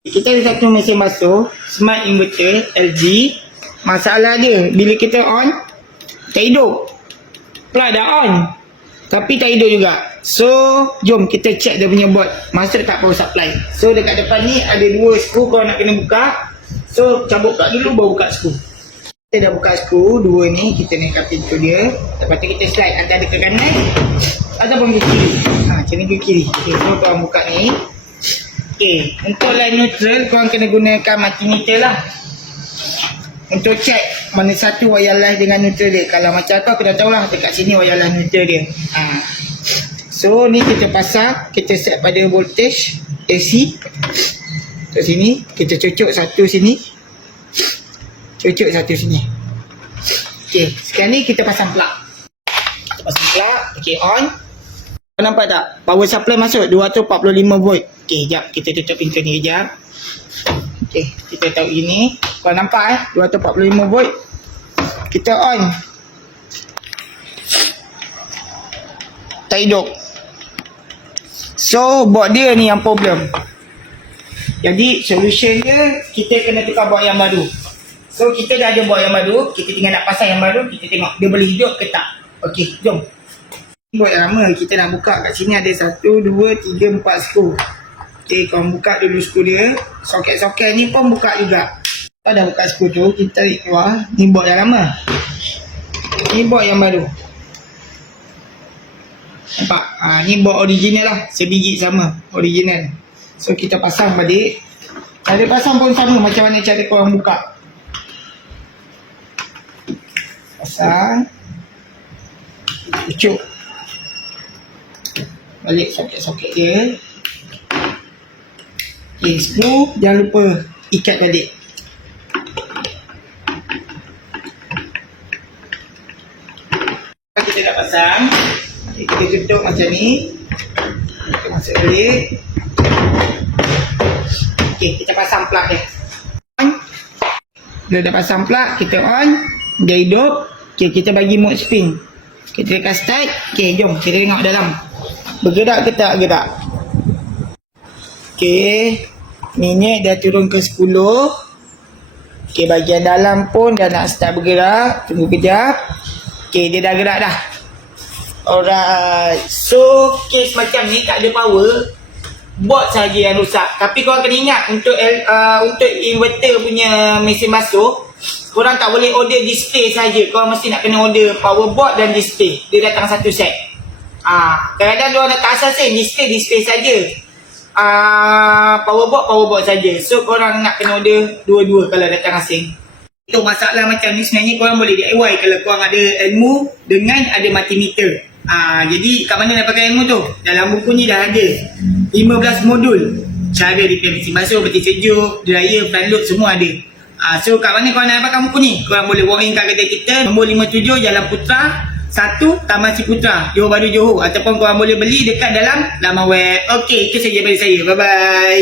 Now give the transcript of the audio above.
Kita ada satu mesin basuh smart inverter LG. Masalah dia bila kita on tak hidup. Plug dah on tapi tak hidup juga. So jom kita check dia punya board masuk tak power supply. So dekat depan ni ada dua skru kau nak kena buka. So cabut plug dulu baru buka skru. Kita dah buka skru dua ni, kita naikkan pintu dia. Lepas tu kita slide antara ke kanan ataupun ke kiri. Macam ni ke kiri. Okay, so korang buka ni. Okay, untuk line neutral korang kena gunakan multimeter lah untuk check mana satu wire line dengan neutral dia. Kalau macam aku dah tahulah dekat sini wire line neutral dia. So ni kita pasang, kita set pada voltage AC. Kat sini kita cucuk satu sini, cucuk satu sini. Okay, sekarang ni kita pasang plug. Kita pasang plug. Okay, on. Kau nampak tak? Power supply masuk 245 volt. Okay, jap. Kita tutup pintu ni kejap. Okay, kita tahu gini. Kau nampak 245 volt. Kita on. Tak hidup. So, board dia ni yang problem. Jadi, solution dia, kita kena tukar board yang baru. So, kita dah ada board yang baru. Kita tinggal nak pasang yang baru. Kita tengok dia boleh hidup ke tak. Okay, jom. Board yang lama kita nak buka. Kat sini ada 1, 2, 3, 4 skru. Okay, kau buka dulu skru dia. Soket-soket ni pun buka juga. Kau dah buka skru tu, kita tarik keluar. Ni board yang lama. Ni board yang baru. Nampak? Ni board original lah. Sebiji sama. Original. So kita pasang balik. Cara pasang pun sama macam mana cara korang buka. Pasang. Ucuk balik soket-soket dia. Okay, skru jangan lupa ikat balik. Kita dah pasang. Okay, kita tutup macam ni. Kita masuk balik. Okay, kita pasang plug dia. On. Bila dah pasang plug, kita on. Dia hidup. Okay, kita bagi mode spin. Kita tekan start. Okay, jom kita tengok dalam. Bergerak ke tak gerak. Okay, minit dah turun ke 10. Okay, bahagian dalam pun dah nak start bergerak. Tunggu kejap. Okay, dia dah gerak dah. Alright. So, case macam ni tak ada power, board saja yang rosak. Tapi korang kena ingat untuk inverter punya mesin basuh, korang tak boleh order display saja. Korang mesti nak kena order power board dan display. Dia datang satu set. Kadang-kadang diorang letak asal sen display saja. Power board saja. So korang nak kena order dua-dua kalau datang asing. Itu masalah macam ni sebenarnya korang boleh DIY kalau korang ada ilmu dengan ada multimeter. Jadi kat mana nak pakai ilmu tu? Dalam buku ni dah ada 15 modul cara repair mesin basuh, peti sejuk, dryer, fan load, semua ada. So kat mana korang nak dapatkan buku ni? Korang boleh walk in kat kedai kita, nombor 57 Jalan Putra 1, Taman Ciputra, Johor Bahru, Johor. Ataupun korang boleh beli dekat dalam laman web. Okey, itu saja dari saya. Bye bye.